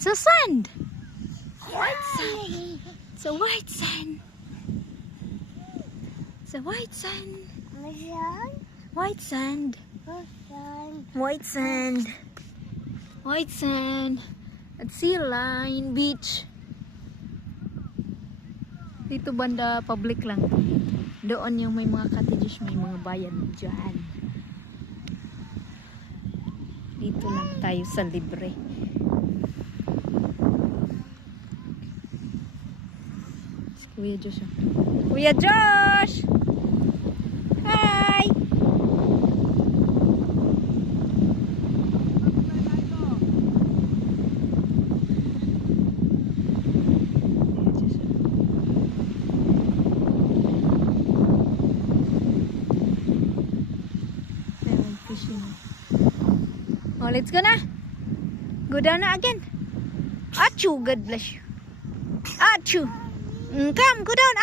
It's a sand. White sand. It's a white sand. It's a white sand. White sand. White sand. White sand. At Sea Line Beach. Dito banda public lang. Doon yung may mga cottages, may mga bayan dyan. Dito lang tayo sa libre. Si Kuya Josh. Kuya Josh! Hi! Oh, let's go na. Go down na again. Achoo, God bless you. Achoo. Come, go down.